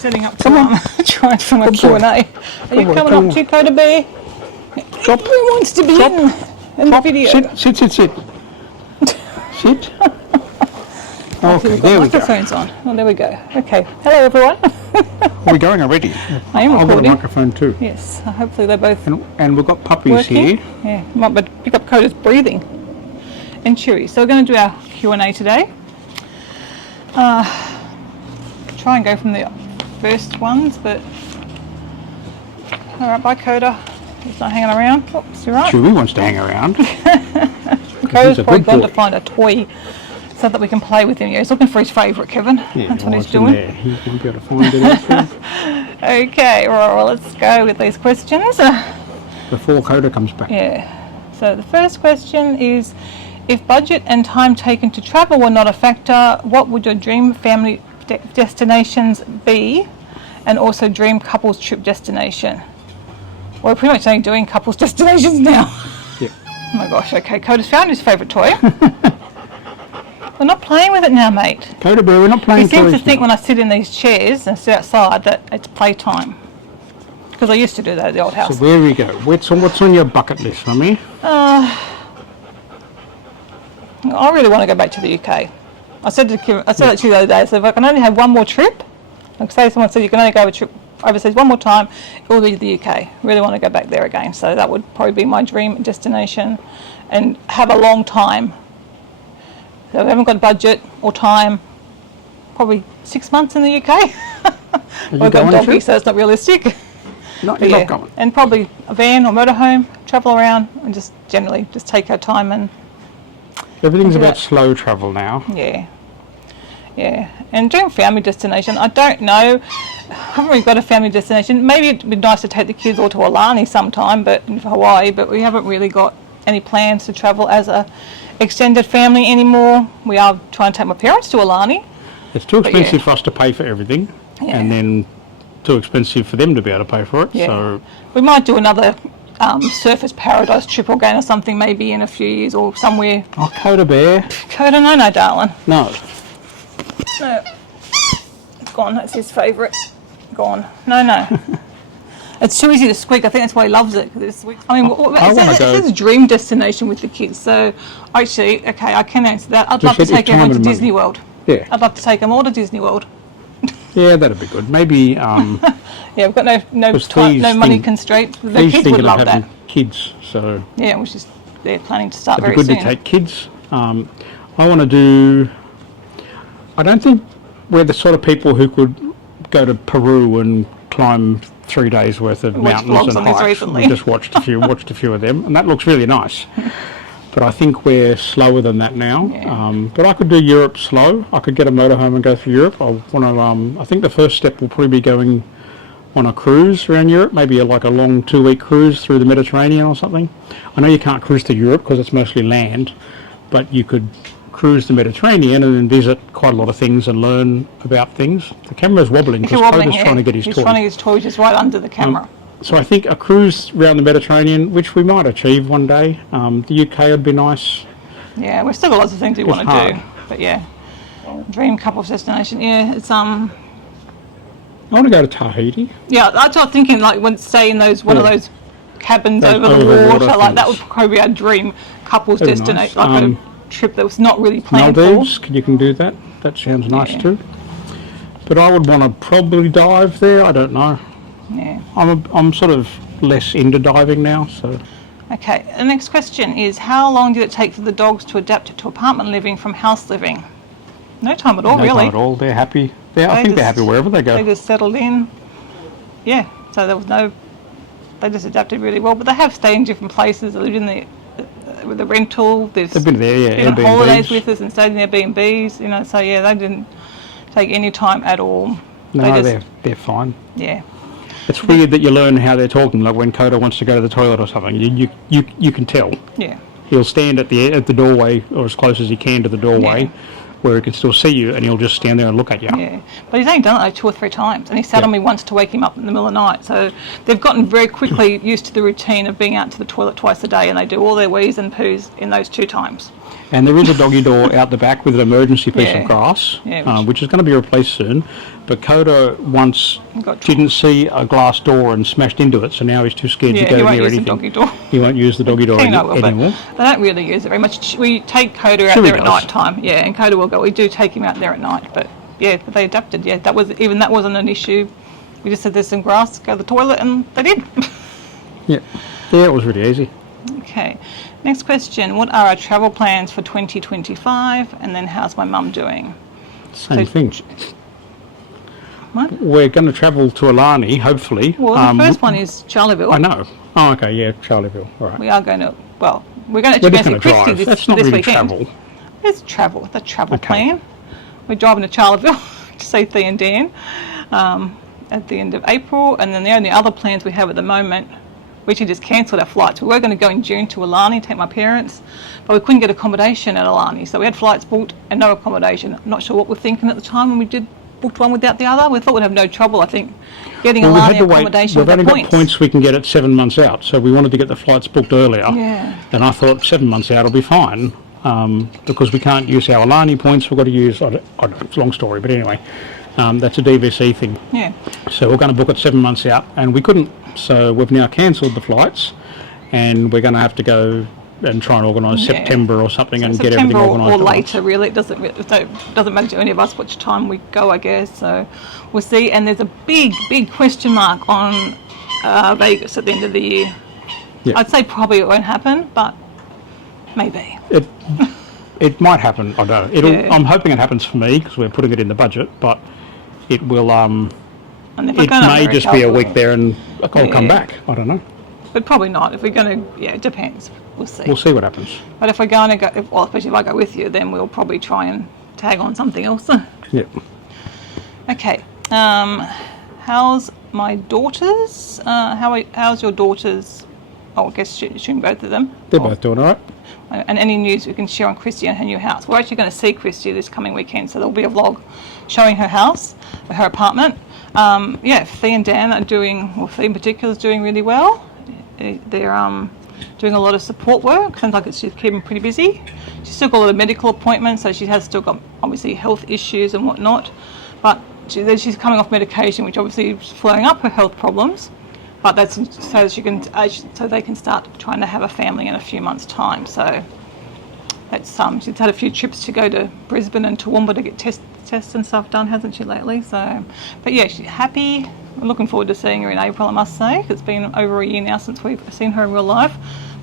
setting up to try and film a Q&A. Are you coming up to Coda Bear? Drop. Who wants to be in the video? Sit. Sit. Okay, We've got there we go. microphones on. Oh, there we go. Okay. Hello, everyone. Are we going already? I am recording. I've got a microphone too. Yes. Hopefully they're both And we've got puppies working. here. Yeah. Might pick up Coda's breathing and chewy. So we're going to do our Q&A today. Try and go from the first ones, but all right, bye Coda. He's not hanging around. Oops, you're right. Chewy wants to hang around. Coda's probably gone to find a toy so that we can play with him. Yeah, he's looking for his favourite, Kevin. Yeah, that's what he's doing. He won't be able to find it elsewhere. Okay, well, let's go with these questions. Before Coda comes back. Yeah. So the first question is, if budget and time taken to travel were not a factor, what would your dream family destinations be, and also dream couples trip destination? Well, we're pretty much only doing couples destinations now. Yep. Oh my gosh, okay, Coda's found his favourite toy. We're not playing with it now, mate. Coda Bear, we're not playing He seems to toys think now. when I sit in these chairs and sit outside that it's playtime. Because I used to do that at the old house. So where we go? What's on your bucket list, Mummy? I really want to go back to the UK. I said that to you the other day, so if I can only have one more trip, like say someone said you can only go a trip overseas one more time, it will be the UK. Really want to go back there again. So that would probably be my dream destination and have a long time. So if I haven't got a budget or time, probably 6 months in the UK. I've got a doggy, so it's not realistic. You're not going. And probably a van or motorhome, travel around and just generally just take our time and Everything's about slow travel now. Yeah. And dream family destination, I don't know. I haven't really got a family destination. Maybe it'd be nice to take the kids all to Alani sometime, but in Hawaii, but we haven't really got any plans to travel as a extended family anymore. We are trying to take my parents to Alani. It's too expensive for us to pay for everything, and then too expensive for them to be able to pay for it. So we might do another Surfers Paradise trip again or something maybe in a few years or somewhere. Oh, Coda Bear. Coda, no, darling. No. No. It's gone. That's his favourite. Gone. No. It's too easy to squeak. I think that's why he loves it. Cause it's his dream destination with the kids. So, actually, okay, I can answer that. I'd love to take everyone to Disney World. Yeah. I'd love to take them all to Disney World. Yeah, that'd be good. Maybe. Yeah, we've got no money constraints. The kids would love that. Kids, so. Yeah, which is they're planning to start very soon. It'd be good to take kids. I want to do. I don't think we're the sort of people who could go to Peru and climb 3 days worth of mountains and hikes. We just watched a few of them, and that looks really nice. But I think we're slower than that now. Yeah. But I could do Europe slow. I could get a motorhome and go through Europe. I want to. I think the first step will probably be going on a cruise around Europe, maybe like a long 2-week cruise through the Mediterranean or something. I know you can't cruise to Europe because it's mostly land, but you could cruise the Mediterranean and then visit quite a lot of things and learn about things. The camera's wobbling because Coda's trying to get his toy. He's trying to get his toy just right under the camera. So I think a cruise around the Mediterranean, which we might achieve one day. The UK would be nice. Yeah, we've still got lots of things we want to do. But yeah, dream couples destination. Yeah, it's I want to go to Tahiti. Yeah, that's what I'm thinking. Like, stay in one of those cabins over the water. Like that would probably be our dream couples destination. Nice. Like a trip that was not really planned Maldives, you can do that. That sounds nice too. But I would want to probably dive there. I don't know. Yeah. I'm sort of less into diving now, so. Okay, the next question is, how long did it take for the dogs to adapt to apartment living from house living? No time at all, really. No time at all. They're happy. I think they're happy wherever they go. They just settled in. Yeah, so there was they just adapted really well. But they have stayed in different places. They lived in with the rental. They've been there, been on holidays with us and stayed in Airbnbs, so yeah, they didn't take any time at all. No, they're fine. Yeah. It's weird that you learn how they're talking, like when Coda wants to go to the toilet or something. You can tell. Yeah. He'll stand at the doorway, or as close as he can to the doorway, where he can still see you, and he'll just stand there and look at you. Yeah, but he's only done it like 2 or 3 times, and he sat on me once to wake him up in the middle of the night. So they've gotten very quickly used to the routine of being out to the toilet twice a day, and they do all their wees and poos in those 2 times. And there is a doggy door out the back with an emergency piece Yeah. of glass, Yeah, which is going to be replaced soon. But Coda once Got didn't see a glass door and smashed into it, so now he's too scared to Yeah, go he won't near use the anything. doggy door. He won't use the doggy door Keno will, anymore. but they don't really use it very much. We take Coda out Chewy there at does. night time, yeah, and Coda will go. We do take him out there at night, but yeah, but they adapted. Yeah, that wasn't an issue. We just said there's some grass, go to the toilet, and they did. Yeah, it was really easy. Okay, next question. What are our travel plans for 2025? And then how's my mum doing? Same thing. What? We're going to travel to Alani, hopefully. Well, the first one is Charleville. I know. Oh, okay, yeah, Charleville. All right. We are going to, well, we're going to We're actually just go going to to Christie drive. That's not this really weekend. travel. It's travel, the travel Okay. plan. We're driving to Charleville to see Thea and Dan at the end of April, and then the only other plans we have at the moment, we actually just cancelled our flights. We were going to go in June to Alani, take my parents, but we couldn't get accommodation at Alani, so we had flights booked and no accommodation. I'm not sure what we're thinking at the time when we booked one without the other. We thought we'd have no trouble, I think, getting Well, we Alani had to wait. accommodation We've with only the got points we can get at 7 months out, so we wanted to get the flights booked earlier. Yeah. And I thought 7 months out will be fine, because we can't use our Alani points. We've got to use, I don't know, it's a long story, but anyway, that's a DVC thing. Yeah. So we're going to book it 7 months out, and we couldn't. So we've now cancelled the flights, and we're going to have to go and try and organise Yeah. September or something and get September everything organised. or at once. later, really. It doesn't matter to any of us which time we go, I guess. So we'll see. And there's a big question mark on Vegas at the end of the year. Yeah. I'd say probably it won't happen, but maybe. It might happen. I don't know. Yeah. I'm hoping it happens for me because we're putting it in the budget, but it will. And if we're It going to may just be a week there and I'll come Yeah. back. I don't know. But probably not. If we're going to, yeah, it depends. We'll see. We'll see what happens. But if we're going to go, especially if I go with you, then we'll probably try and tag on something else. Yeah. Okay. How's my daughters? How's your daughters? Oh, I guess shouldn't both of them. They're both doing all right. And any news we can share on Christy and her new house. We're actually going to see Christy this coming weekend, so there'll be a vlog showing her house, her apartment. Yeah, Thea and Dan are doing, well, Thea in particular is doing really well. They're doing a lot of support work. Seems like she's keeping pretty busy. She's still got a lot of medical appointments, so she has still got obviously health issues and whatnot. But she's coming off medication, which obviously is flowing up her health problems. But that's so they can start trying to have a family in a few months' time. So that's she's had a few trips to go to Brisbane and Toowoomba to get tests and stuff done, hasn't she, lately? So, but yeah, she's happy. I'm looking forward to seeing her in April, I must say. It's been over a year now since we've seen her in real life.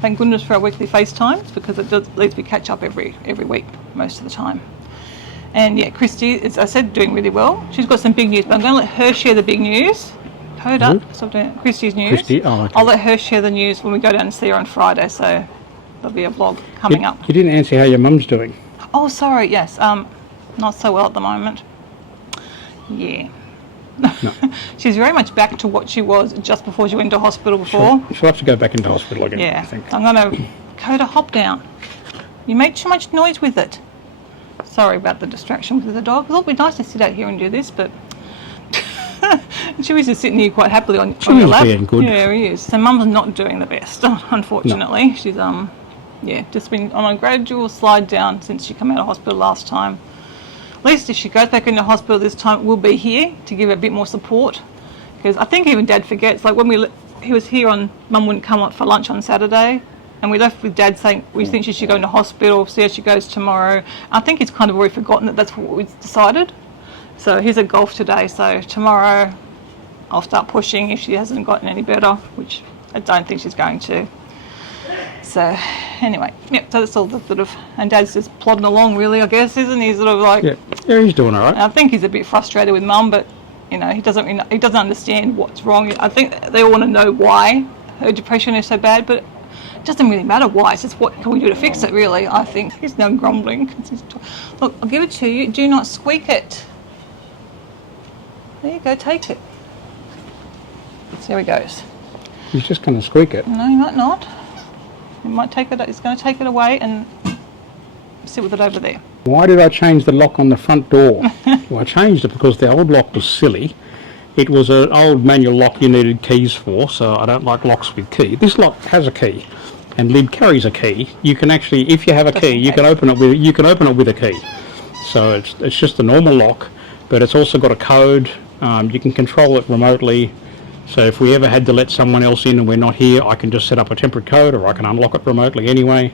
Thank goodness for our weekly FaceTimes, because it does, at least we catch up every week most of the time. And yeah, Christy is, I said, doing really well. She's got some big news, but I'm going to let her share the big news. Coda, stop doing it. Christy's news. Christy, oh, okay. I'll let her share the news when we go down and see her on Friday, so there'll be a vlog coming up. You didn't answer how your mum's doing. Oh, sorry, yes. Not so well at the moment. Yeah. No. She's very much back to what she was just before she went to hospital before. She'll have to go back into hospital again, Yeah. I think. I'm going to Coda, hop down. You make too much noise with it. Sorry about the distraction with the dog. It would be nice to sit out here and do this, but she was just sitting here quite happily on your lap. Being good. Yeah, he is. So Mum's not doing the best, unfortunately. No. She's yeah, just been on a gradual slide down since she came out of hospital last time. At least if she goes back into hospital this time, we'll be here to give her a bit more support. Because I think even Dad forgets. Like when he was here on, Mum wouldn't come up for lunch on Saturday, and we left with Dad saying we think she should go into hospital. See how she goes tomorrow. I think he's kind of already forgotten that that's what we decided. So he's at golf today. So tomorrow I'll start pushing if she hasn't gotten any better, which I don't think she's going to. So anyway, yep, so that's all the sort of, and Dad's just plodding along really, I guess, isn't he? Sort of like, Yeah, he's doing all right. I think he's a bit frustrated with Mum, but you know, he doesn't understand what's wrong. I think they all want to know why her depression is so bad, but it doesn't really matter why. It's just what can we do to fix it, really. I think he's now grumbling. Look, I'll give it to you. Do not squeak it. There you go, take it. So there he goes. He's just going to squeak it. No, he might not. He might take it. He's going to take it away and sit with it over there. Why did I change the lock on the front door? Well, I changed it because the old lock was silly. It was an old manual lock you needed keys for, so I don't like locks with key. This lock has a key, and lid carries a key. You can actually, if you have a Just key, in you can case. open it with a key. So it's just a normal lock, but it's also got a code. You can control it remotely. So if we ever had to let someone else in and we're not here, I can just set up a temporary code, or I can unlock it remotely anyway.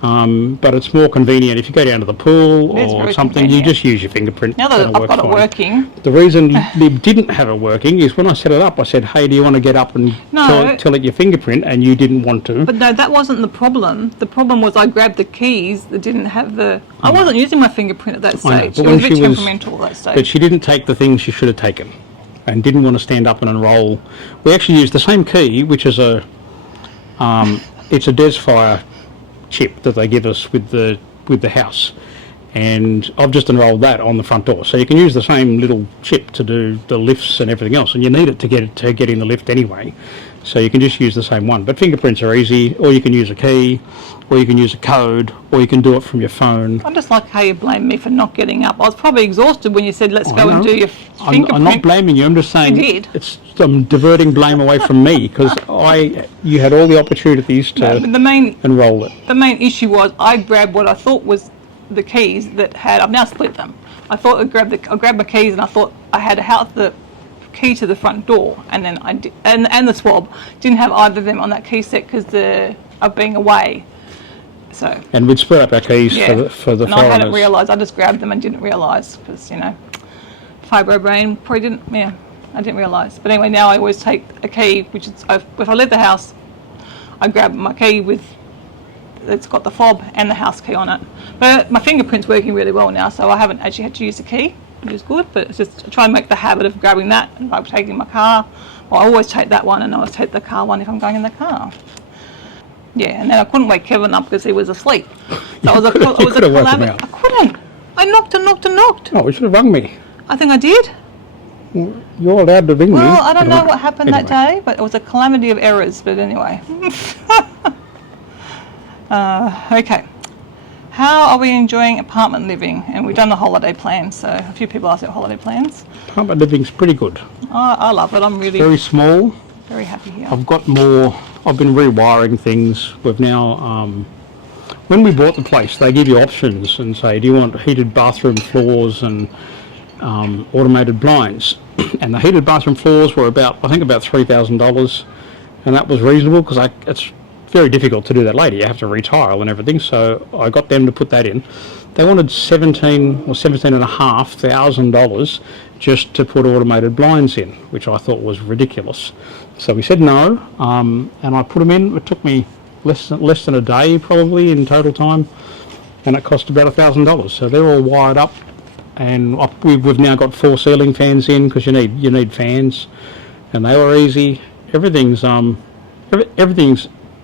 But it's more convenient if you go down to the pool It is or very something. You convenient. just use your fingerprint. Now that and I've works got it fine. working, The reason Lib didn't have it working is when I set it up, I said, "Hey, do you want to get up and No. tell it your fingerprint?" And you didn't want to. but no, that wasn't the problem. The problem was I grabbed the keys that didn't have the. I wasn't using my fingerprint at that I know, stage. but It was when a bit she was- temperamental at that stage. But she didn't take the things she should have taken, and didn't want to stand up and unroll. We actually used the same key, which is it's a Desfire chip that they give us with the house, and I've just enrolled that on the front door. So you can use the same little chip to do the lifts and everything else, and you need it to get in the lift anyway. So you can just use the same one. But fingerprints are easy, or you can use a key, or you can use a code, or you can do it from your phone. I just like how you blame me for not getting up. I was probably exhausted when you said, let's go and know. do your I'm fingerprint. not blaming you. I'm just saying You did. I'm diverting blame away from me, because you had all the opportunities to But the main enroll it. issue was I grabbed what I thought was the keys that had. I've now split them. I thought I grabbed my keys and I thought I had the key to the front door, and then I did, and the swab didn't have either of them on that key set because of being away. So And we'd split up our keys yeah, for the and I hadn't foreigners. realised. I just grabbed them and didn't realise because fibro brain probably didn't. Yeah, I didn't realise. But anyway, now I always take a key, which is if I leave the house, I grab my key it's got the fob and the house key on it. But my fingerprint's working really well now, so I haven't actually had to use the key, which is good. But it's just I try and make the habit of grabbing that and like taking my car. Well, I always take that one, and I always take the car one if I'm going in the car. Yeah, and then I couldn't wake Kevin up because he was asleep. So it was a could have woke him calamity. out. I couldn't. I knocked and knocked and knocked. Oh, you should have rung me. I think I did. You're allowed to ring me. Well, I don't know what happened that Anyway. day, but it was a calamity of errors. But anyway. Okay. How are we enjoying apartment living? And we've done the holiday plan, so a few people asked about holiday plans. Apartment living's pretty good. I love it. I'm really Very small. very happy here. I've got more. I've been rewiring things. We've now, when we bought the place, they give you options and say, do you want heated bathroom floors and automated blinds? And the heated bathroom floors were I think about $3,000, and that was reasonable because it's very difficult to do that later. You have to retile and everything. So I got them to put that in. They wanted $17,500 just to put automated blinds in, which I thought was ridiculous. So we said no, and I put them in. It took me less than a day probably in total time, and it cost about $1,000. So they're all wired up, and we've now got 4 ceiling fans in because you need fans, and they were easy. Everything's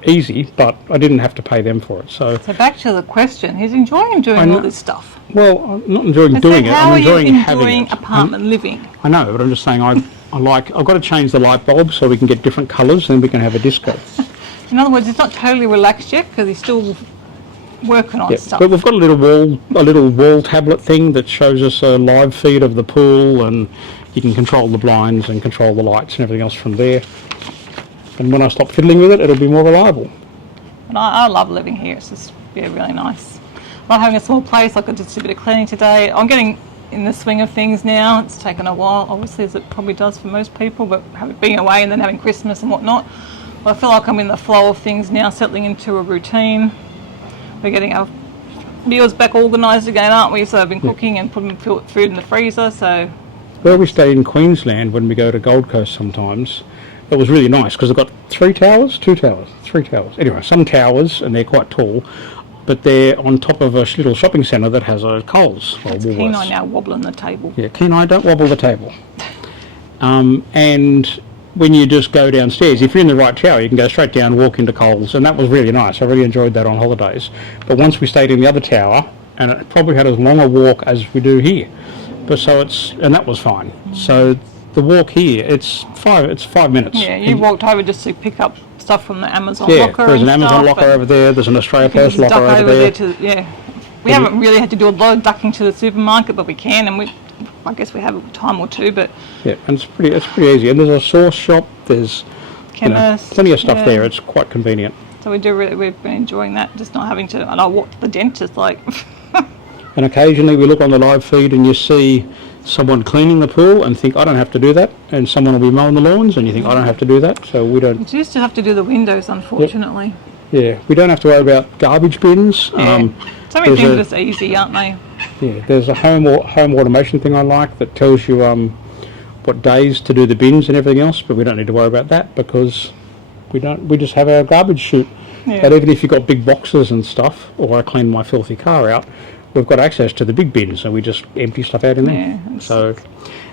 easy, but I didn't have to pay them for it. So back to the question. He's enjoying doing all this stuff. well, I'm not enjoying I doing said, it. how I'm are you enjoying having enjoying it. apartment living? I know, but I'm just saying I've got to change the light bulb so we can get different colours, and we can have a disco. In other words, it's not totally relaxed yet because he's still working on Yeah, stuff. but we've got a little wall tablet thing that shows us a live feed of the pool, and you can control the blinds and control the lights and everything else from there. And when I stop fiddling with it, it'll be more reliable. And I love living here. It's just really nice. Not having a small place. I could just do a bit of cleaning today. I'm getting in the swing of things now. It's taken a while, obviously, as it probably does for most people, but being away and then having Christmas and whatnot. But I feel like I'm in the flow of things now, settling into a routine. We're getting our meals back organised again, aren't we? So I've been cooking and putting food in the freezer. So Where we stay in Queensland, when we go to Gold Coast sometimes, it was really nice because they've got 3 towers, 2 towers, 3 towers. Anyway, some towers, and they're quite tall, but they're on top of a little shopping centre that has a Coles or it's Woolworths. Kenai now wobbling the table. Yeah, Kenai, don't wobble the table. And when you just go downstairs, if you're in the right tower, you can go straight down, walk into Coles, and that was really nice. I really enjoyed that on holidays. But once we stayed in the other tower, and it probably had as long a walk as we do here. But and that was fine. So the walk here, it's 5 minutes. Yeah, you walked over just to pick up stuff from the Amazon Yeah, locker. there's an and Amazon stuff, locker over there, there's an Australia Post There's a locker duck over there. yeah. We haven't really had to do a lot of ducking to the supermarket, but we can, and I guess we have a time or two, but Yeah, and it's pretty easy. And there's a sauce shop, there's chemist, plenty of stuff yeah. there. It's quite convenient. So we've been enjoying that, just not having to, and I walk to the dentist like. And occasionally we look on the live feed and you see someone cleaning the pool and think, I don't have to do that, and someone will be mowing the lawns and you think, I don't have to do that, so we don't. We used to have to do the windows, unfortunately. Yeah, we don't have to worry about garbage bins. Yeah. So many things are just easy, aren't they? Yeah, there's a home automation thing I like that tells you what days to do the bins and everything else, but we don't need to worry about that because we just have our garbage chute. Yeah. But even if you've got big boxes and stuff, or I clean my filthy car out, we've got access to the big bins and we just empty stuff out in there. Yeah, So,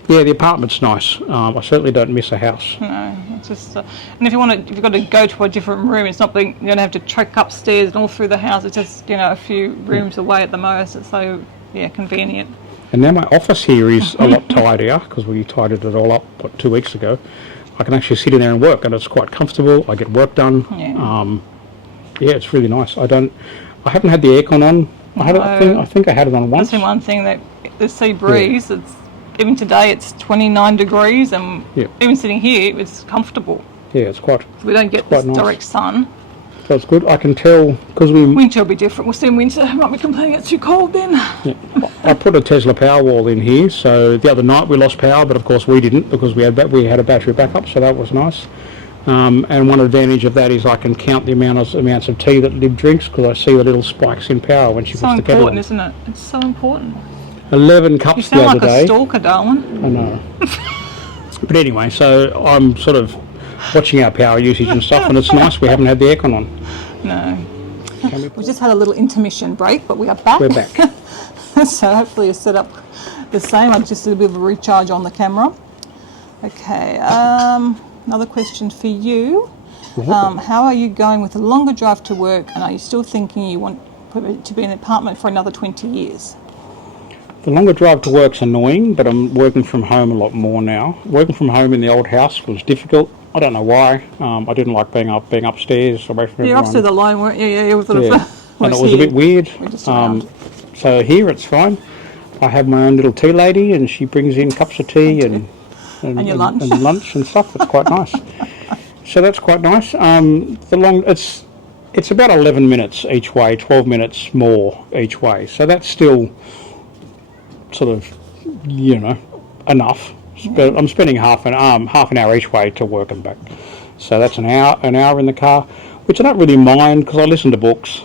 yeah, the apartment's nice. I certainly don't miss a house. No, it's just, and if you've got to go to a different room, it's not being, you don't have to trek upstairs and all through the house. It's just, a few rooms away at the most. It's so, convenient. And now my office here is a lot tidier because we tidied it all up, 2 weeks ago. I can actually sit in there and work and it's quite comfortable. I get work done. Yeah. Yeah, it's really nice. I haven't had the aircon on. I think I had it on once. That's the one thing that the sea breeze. Yeah. Even today it's 29 degrees, and even sitting here it's comfortable. Yeah, it's quite. So we don't get this nice direct sun. So it's good. I can tell because winter will be different. We'll see in winter. Might be complaining it's too cold then. Yeah. I put a Tesla Powerwall in here. So the other night we lost power, but of course we didn't because we had a battery backup. So that was nice. And one advantage of that is I can count the amounts of tea that Lib drinks because I see the little spikes in power when she puts the kettle on. It's so important, isn't it? It's so important. 11 cups the other day. You sound like a stalker, darling. I know. But anyway, so I'm sort of watching our power usage and stuff, and it's nice we haven't had the aircon on. No. We just had a little intermission break, but we are back. We're back. So hopefully it's set up the same. I just did a bit of a recharge on the camera. Okay. Another question for you. How are you going with a longer drive to work, and are you still thinking you want to be in an apartment for another 20 years? The longer drive to work's annoying, but I'm working from home a lot more now. Working from home in the old house was difficult. I don't know why. I didn't like being upstairs away from everyone. You're upstairs alone, weren't you? Yeah, it was and it was a bit weird. So here it's fine. I have my own little tea lady, and she brings in cups of tea and your lunch. And lunch and stuff. It's quite nice. So that's quite nice. It's about 11 minutes each way, 12 minutes more each way. So that's still sort of, enough. But I'm spending half an hour each way to work and back. So that's an hour in the car, which I don't really mind because I listen to books.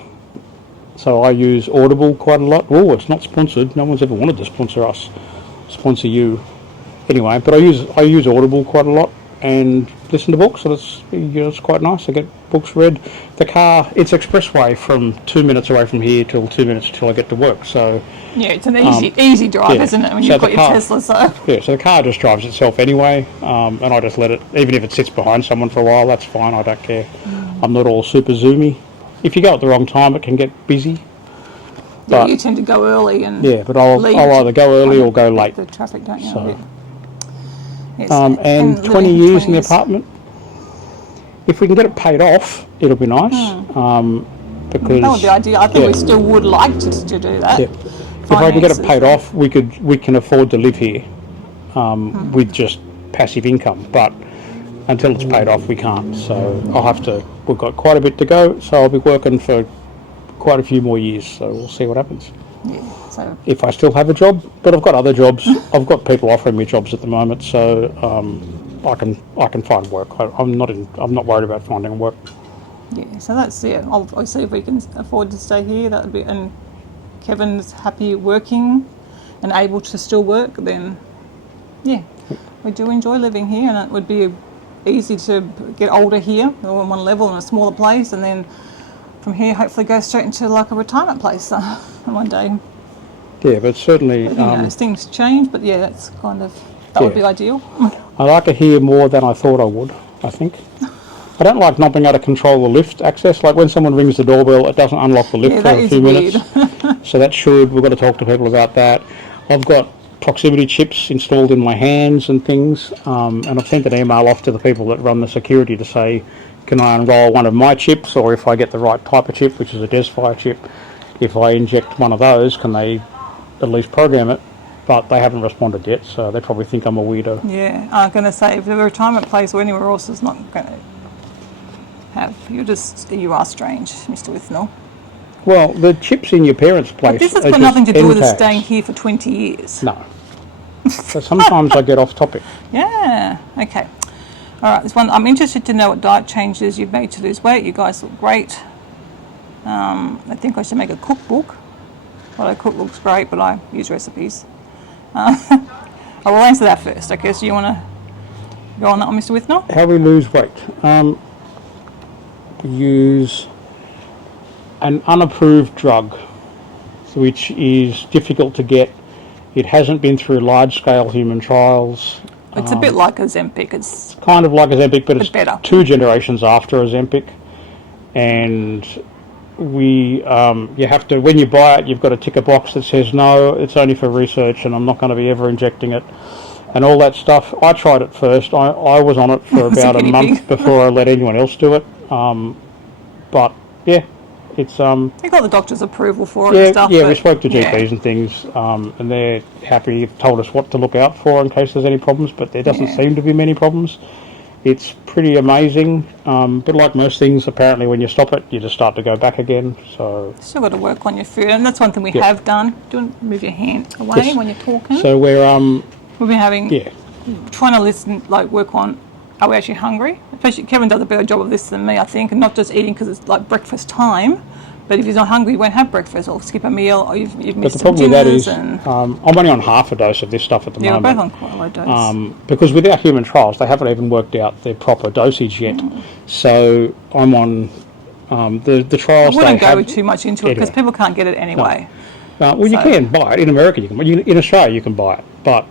So I use Audible quite a lot. Oh, it's not sponsored. No one's ever wanted to sponsor you. Anyway, but I use Audible quite a lot and listen to books, so it's quite nice. I get books read. The car, it's expressway from 2 minutes away from here till 2 minutes till I get to work. So yeah, it's an easy drive, isn't it? When you've got your Tesla, so yeah. So the car just drives itself anyway, and I just let it. Even if it sits behind someone for a while, that's fine. I don't care. I'm not all super zoomy. If you go at the wrong time, it can get busy. But you tend to go early and but I'll either go early or go late. The traffic, don't you? So. Yes. And 20 years in the apartment. If we can get it paid off, it'll be nice. Because that would be ideal. I think we still would like to do that. Yeah. If I can get it paid off, we can afford to live here with just passive income. But until it's paid off, we can't. So we've got quite a bit to go. So I'll be working for quite a few more years. So we'll see what happens. Yeah. So if I still have a job, but I've got other jobs. I've got people offering me jobs at the moment, so I can find work. I'm not worried about finding work. Yeah, so that's obviously if we can afford to stay here, that would be. And Kevin's happy working and able to still work, then we do enjoy living here, and it would be easy to get older here, all in one level in a smaller place, and then from here hopefully go straight into like a retirement place one day. Yeah, but certainly... things change, but that's kind of... That would be ideal. I like it here more than I thought I would, I think. I don't like not being able to control the lift access. Like when someone rings the doorbell, it doesn't unlock the lift for a few minutes. So we've got to talk to people about that. I've got proximity chips installed in my hands and things, and I've sent an email off to the people that run the security to say, can I enroll one of my chips, or if I get the right type of chip, which is a Desfire chip, if I inject one of those, can they at least program it? But they haven't responded yet, so they probably think I'm a weirdo. Yeah, I'm going to say if the retirement place or anywhere else is not going to have. You are strange, Mr. Withnell. Well, the chips in your parents' place. But this has are got just nothing to do with us end staying tags. here for 20 years. No. So sometimes I get off topic. Yeah. Okay. All right. This one. I'm interested to know what diet changes you've made to lose weight. You guys look great. I think I should make a cookbook. What I cook looks great, but I use recipes. I will answer that first. Okay. So you want to go on that one, Mr. Withnell? How we lose weight? Use an unapproved drug, which is difficult to get. It hasn't been through large-scale human trials. It's a bit like Ozempic. It's Kind of like Ozempic, but it's better. 2 generations after Ozempic. And you have to, when you buy it, you've got to tick a box that says, no, it's only for research and I'm not going to be ever injecting it. And all that stuff. I tried it first. I was on it for about a month before I let anyone else do it. But, yeah. It's you got the doctor's approval for it and stuff. Yeah, we spoke to GPs and things, and they're happy. They've told us what to look out for in case there's any problems, but there doesn't seem to be many problems. It's pretty amazing, but like most things, apparently when you stop it, you just start to go back again. So still got to work on your food, and that's one thing we have done. Do you want to move your hand away when you're talking? So we've been having trying to listen, like work on. Are we actually hungry? Especially Kevin does a better job of this than me, I think, and not just eating because it's like breakfast time. But if he's not hungry, he won't have breakfast or skip a meal, or you've missed some dinners. But the problem with that is, I'm only on half a dose of this stuff at the moment. Yeah, we're both on quite a low dose. Because without human trials, they haven't even worked out their proper dosage yet. So I'm on the trials. I wouldn't go too much into it because people can't get it anyway. Well, you can buy it in America. In Australia, you can buy it, but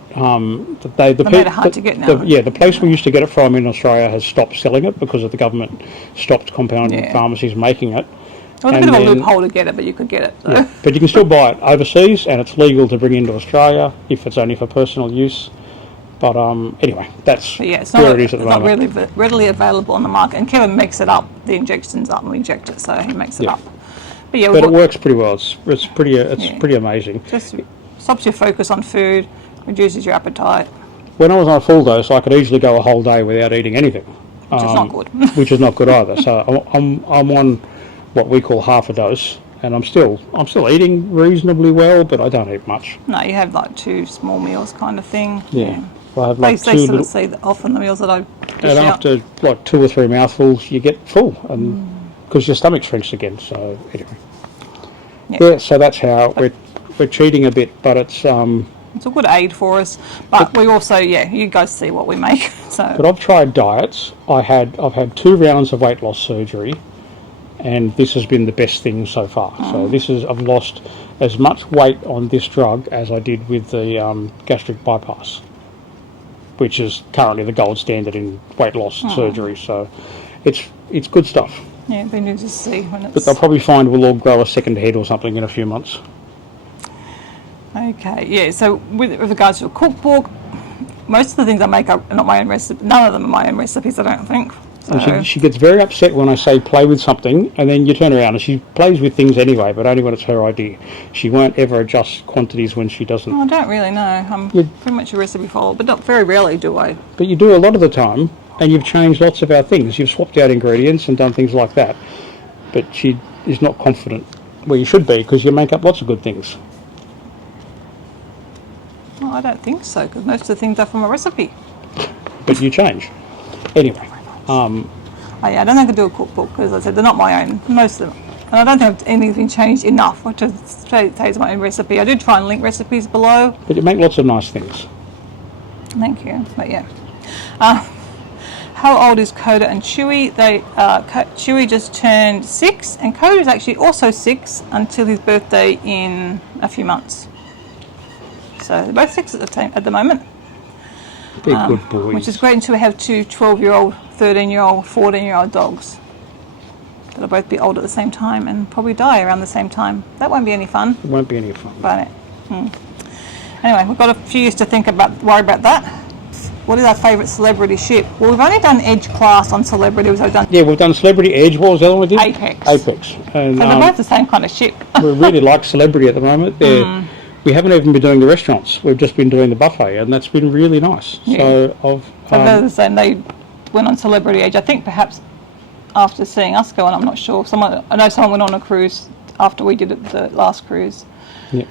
they made it hard to get now. The place we used to get it from in Australia has stopped selling it because of the government stopped compounding pharmacies making it. Well, it's a bit of a loophole to get it, but you could get it. So. Yeah, but you can still buy it overseas, and it's legal to bring into Australia if it's only for personal use. But anyway, that's where it is at the moment. It's not really readily available on the market, and Kevin makes it up. The injection's up, and we inject it, so he makes it up. But it works pretty well. It's pretty amazing. Just stops your focus on food, reduces your appetite. When I was on a full dose, I could easily go a whole day without eating anything, which is not good. Which is not good either. So I'm on what we call half a dose, and I'm still eating reasonably well, but I don't eat much. No, you have like 2 small meals kind of thing. Yeah. I have like they sort of say that often the meals that I dish and out. After like 2 or 3 mouthfuls, you get full, and because your stomach shrinks again. So anyway, so that's how we're cheating a bit, but it's a good aid for us. But we also, you guys see what we make. So. But I've tried diets. I've had 2 rounds of weight loss surgery, and this has been the best thing so far. So I've lost as much weight on this drug as I did with the gastric bypass, which is currently the gold standard in weight loss surgery. So it's good stuff. Yeah, it'd be new to see when it's... But they'll probably find we'll all grow a second head or something in a few months. Okay, so with regards to a cookbook, most of the things I make are not my own recipe. None of them are my own recipes, I don't think. So. She gets very upset when I say play with something, and then you turn around and she plays with things anyway, but only when it's her idea. She won't ever adjust quantities when she doesn't. I don't really know. I'm pretty much a recipe follower, but not very rarely do I. But you do a lot of the time, and you've changed lots of our things. You've swapped out ingredients and done things like that. But she is not confident. Well, you should be, because you make up lots of good things. Well, I don't think so, because most of the things are from a recipe. But you change. Anyway. I don't think I could do a cookbook, because I said they're not my own, most of them. And I don't think anything's been changed enough to say it's my own recipe. I did try and link recipes below. But you make lots of nice things. Thank you. But how old is Coda and Chewy? Chewy just turned 6, and Coda is actually also 6 until his birthday in a few months. So they're both 6 at the moment. They're good boys. Which is great until we have 2 12-year-old, 13-year-old, 14-year-old dogs. That'll both be old at the same time and probably die around the same time. That won't be any fun. It won't be any fun. But anyway, we've got a few years to worry about that. What is our favourite celebrity ship? Well, we've only done Edge class on celebrities. We've done Celebrity Edge. What was the other one we did? Apex. And so they're both the same kind of ship. We really like Celebrity at the moment. We haven't even been doing the restaurants. We've just been doing the buffet, and that's been really nice. Yeah. So they're the same. They went on Celebrity Edge. I think perhaps after seeing us go on. I'm not sure. I know someone went on a cruise after we did it, the last cruise. Yeah.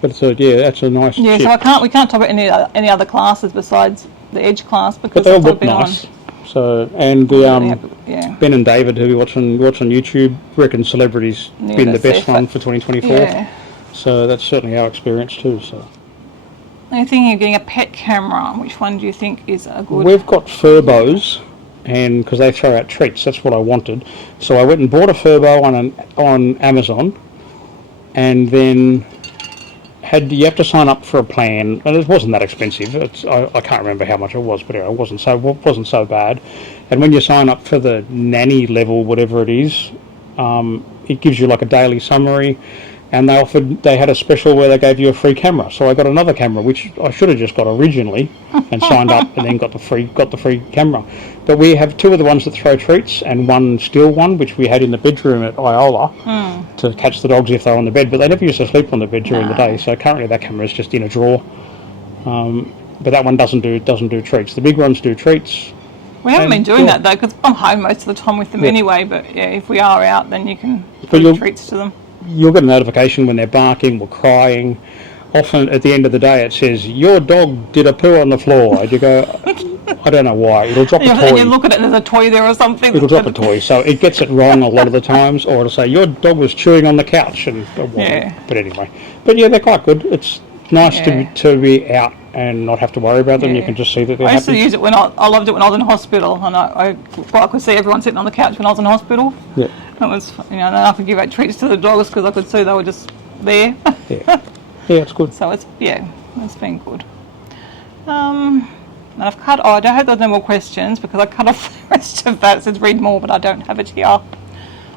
But that's a nice Yeah, chip. so we can't talk about any other classes besides the Edge class because But they all that's what look I've been nice. on. So, and the Yeah. Ben and David, who we watch on YouTube, reckon Celebrity's been the best one for 2024. Yeah. So that's certainly our experience too. So Are you thinking of getting a pet camera? Which one do you think is a good? we've got Furbos, and because they throw out treats, that's what I wanted. So I went and bought a Furbo on Amazon, and then you have to sign up for a plan, and it wasn't that expensive. I can't remember how much it was, but it wasn't so bad. And when you sign up for the nanny level, whatever it is, it gives you like a daily summary. And they had a special where they gave you a free camera. So I got another camera, which I should have just got originally, and signed up, and then got the free camera. But we have two of the ones that throw treats, and one still one, which we had in the bedroom at Iola to catch the dogs if they're on the bed. But they never used to sleep on the bed during the day. So currently that camera is just in a drawer. But that one doesn't do treats. The big ones do treats. We haven't been doing that though, because I'm home most of the time with them anyway. But yeah, if we are out, then you can put treats to them. You'll get a notification when they're barking or crying. Often at the end of the day it says, your dog did a poo on the floor. And you go, I don't know why. It'll drop a toy. And you look at it and there's a toy there or something. It'll drop a toy. So it gets it wrong a lot of the times. Or it'll say, your dog was chewing on the couch. But anyway. But yeah, they're quite good. It's nice to be out and not have to worry about them. You can just see that they're happy. I used to use it I loved it when I was in hospital. And I could see everyone sitting on the couch when I was in hospital. Yeah. That was, and I could give out treats to the dogs because I could see they were just there. Yeah, it's good. So it's been good. And I've cut. I hope there's no more questions because I cut off the rest of that. It says read more, but I don't have it here.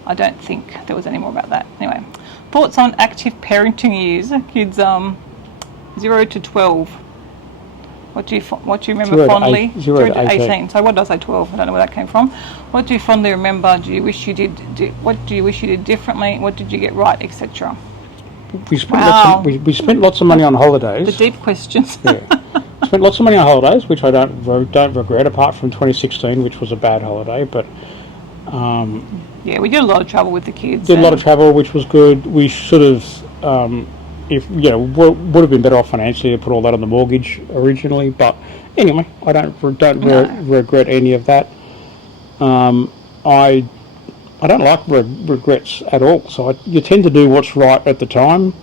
I don't think there was any more about that. Anyway, thoughts on active parenting years, kids 0 to 12. What do you remember fondly? 0 to 18. So what did I say? 12. I don't know where that came from. What do you fondly remember? Do you wish you did? What do you wish you did differently? What did you get right, etc. We spent lots of money on holidays. The deep questions. Yeah. Spent lots of money on holidays, which I don't regret, apart from 2016, which was a bad holiday. But yeah, we did a lot of travel with the kids. Did a lot of travel, which was good. We should have. Would have been better off financially to put all that on the mortgage originally, but anyway, I don't regret any of that. I don't like regrets at all. So you tend to do what's right at the time.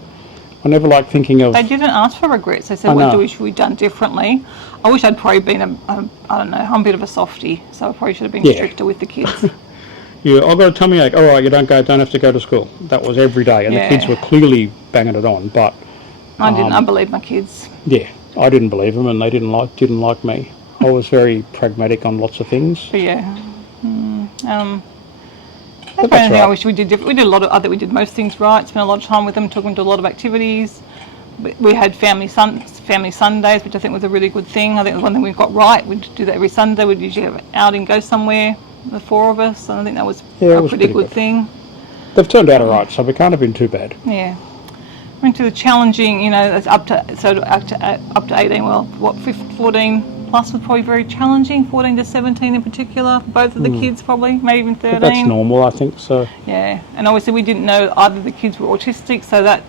I never like thinking of. They didn't ask for regrets. They said, "What do we wish we'd done differently?" I wish I'd probably been I don't know. I'm a bit of a softie, so I probably should have been stricter with the kids. Yeah, I've got a tummy ache. All right, you don't have to go to school. That was every day, and the kids were clearly banging it on. But I believe my kids. Yeah, I didn't believe them, and they didn't like me. I was very pragmatic on lots of things. But yeah, but that's right. I wish we did different. We did a lot of. I think we did most things right. Spent a lot of time with them, took them to a lot of activities. We had family Sundays, which I think was a really good thing. I think it was one thing we got right. We'd do that every Sunday. We'd usually have an outing, go somewhere. The four of us, and I think that was a pretty good thing. They've turned out all right, so we can't have been too bad. Yeah, went to the challenging, up to 18. Well, 14 plus was probably very challenging. 14 to 17 in particular, both of the kids probably, maybe even 13. But that's normal, I think. So yeah, and obviously we didn't know either the kids were autistic, so that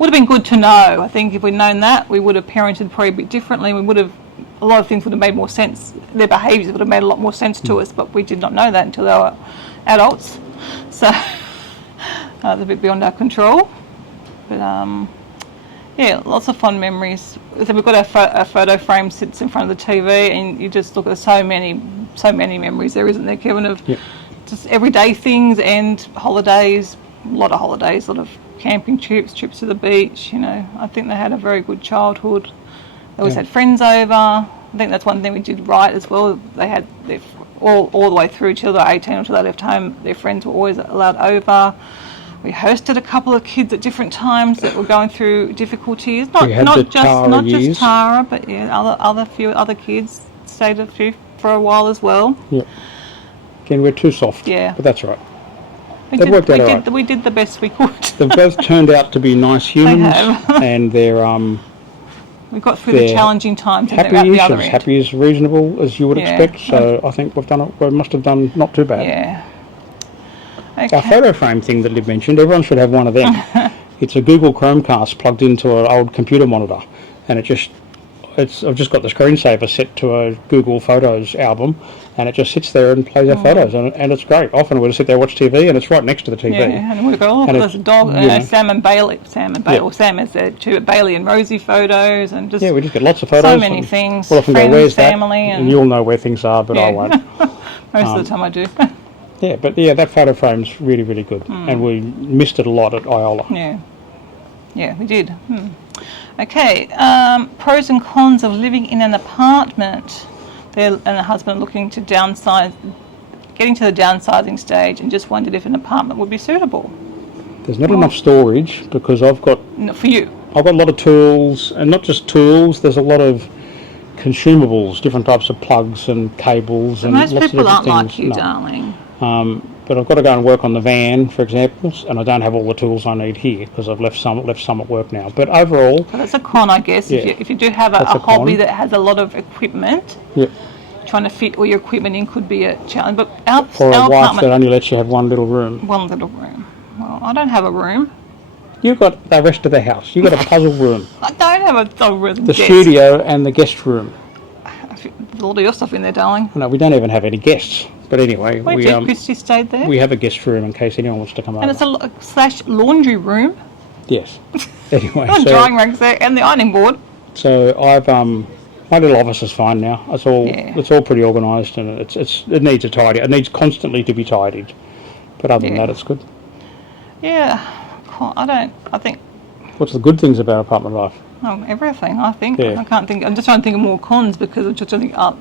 would have been good to know. I think if we'd known that, we would have parented probably a bit differently. We would have. A lot of things would have made more sense. Their behaviours would have made a lot more sense to us, but we did not know that until they were adults. So it's a bit beyond our control. But yeah, lots of fun memories. So we've got our photo frame sits in front of the TV, and you just look at so many memories there, isn't there, Kevin? Of just everyday things and holidays. A lot of camping trips to the beach. I think they had a very good childhood. They always had friends over. I think that's one thing we did right as well. They had all the way through till they were 18, until they left home. Their friends were always allowed over. We hosted a couple of kids at different times that were going through difficulties. Not just Tara, but few other kids stayed for a while as well. Yeah. Again, we're too soft. Yeah. But that's right. We did the best we could. They've both turned out to be nice humans, and they're We got through the challenging times and they're at the other end. Happy as reasonable as you would expect. So I think we've done it. We must have done not too bad. Yeah. Okay. Our photo frame thing that Liv mentioned, everyone should have one of them. It's a Google Chromecast plugged into an old computer monitor, and I've just got the screensaver set to a Google Photos album, and it just sits there and plays our photos, and it's great. Often we'll sit there watch TV, and it's right next to the TV. Yeah, and we go, there's a dog, Sam and Bailey, or Sam is there too, Bailey and Rosie photos, and just we just get lots of photos. So many things. We'll often friends, go, where's family, that? And you'll know where things are, but I won't. Most of the time I do. That photo frame's really, really good, and we missed it a lot at Iola. Yeah, we did. Okay, pros and cons of living in an apartment. They're and the husband looking to downsize, getting to the downsizing stage, and just wondered if an apartment would be suitable. There's not enough storage because I've got... Not for you. I've got a lot of tools, and not just tools, there's a lot of consumables, different types of plugs and cables, and lots of different things. Most people aren't like you, darling. But I've got to go and work on the van, for example, and I don't have all the tools I need here because I've left some at work now. But overall... So that's a con, I guess. If you do have a hobby that has a lot of equipment, trying to fit all your equipment in could be a challenge. But for a wife that only lets you have one little room. One little room. Well, I don't have a room. You've got the rest of the house. You've got a puzzle room. I don't have a room. The studio and the guest room. There's a lot of your stuff in there, darling. No, we don't even have any guests. But anyway, Christy stayed there. We have a guest room in case anyone wants to come over. And it's a laundry room. Yes. Anyway, drying racks there and the ironing board. So I've my little office is fine now. It's all pretty organised, and it needs a tidy. It needs constantly to be tidied. But other than that, it's good. Yeah, I think. What's the good things about apartment life? Oh, everything. I think. Yeah. I can't think. I'm just trying to think of more cons because I'm just trying to think.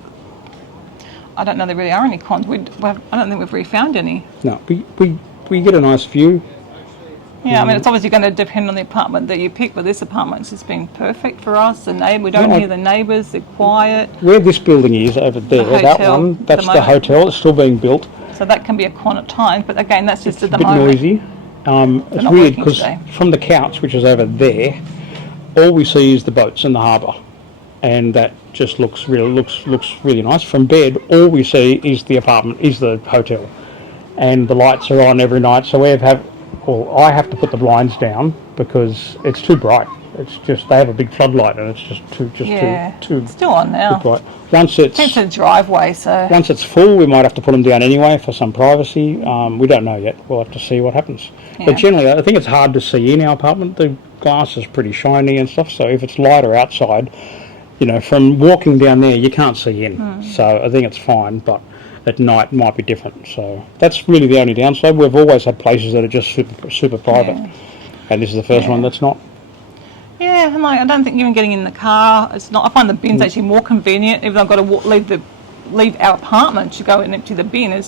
I don't know there really are any cons. I don't think we've really found any. No, we get a nice view. Yeah, I mean, it's obviously going to depend on the apartment that you pick, but this apartment's just been perfect for us. We don't hear the neighbours, they're quiet. Where this building is, over there, that's the hotel. It's still being built. So that can be a con at times, but again, that's just at the moment. It's a bit noisy. It's weird because from the couch, which is over there, all we see is the boats and the harbour. And that just looks really nice. From bed, all we see is the apartment, is the hotel, and the lights are on every night. So I have to put the blinds down because it's too bright. It's just they have a big floodlight, and it's just too. It's still on now. Too bright. Once it's a driveway, so once it's full, we might have to put them down anyway for some privacy. We don't know yet. We'll have to see what happens. Yeah. But generally, I think it's hard to see in our apartment. The glass is pretty shiny and stuff. So if it's lighter outside, from walking down there, you can't see in. So I think it's fine, but at night might be different. So that's really the only downside. We've always had places that are just super private, and this is the first one that's not. Yeah, and I don't think even getting in the car, it's not. I find the bin's actually more convenient. Even though I've got to leave our apartment to go and empty the bin, it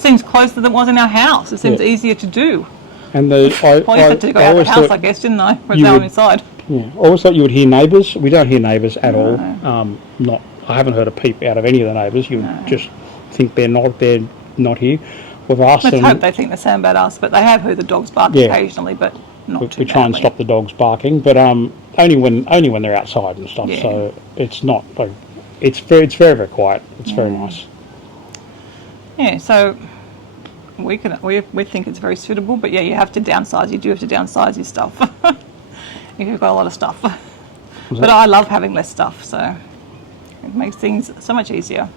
seems closer than it was in our house. It seems easier to do. And I had to go out of the house, I guess, didn't I? Whereas now I'm inside. Yeah, I always thought you would hear neighbours. We don't hear neighbours at all. I haven't heard a peep out of any of the neighbours. You just think they're not here. We've asked them. Let's hope they think the same about us, but they have heard the dogs bark occasionally, but not too We try and stop the dogs barking, but only when they're outside and stuff. Yeah. So it's not like it's very quiet. It's very nice. Yeah, so we think it's very suitable, but you have to downsize. You do have to downsize your stuff. You've got a lot of stuff. But I love having less stuff, so it makes things so much easier.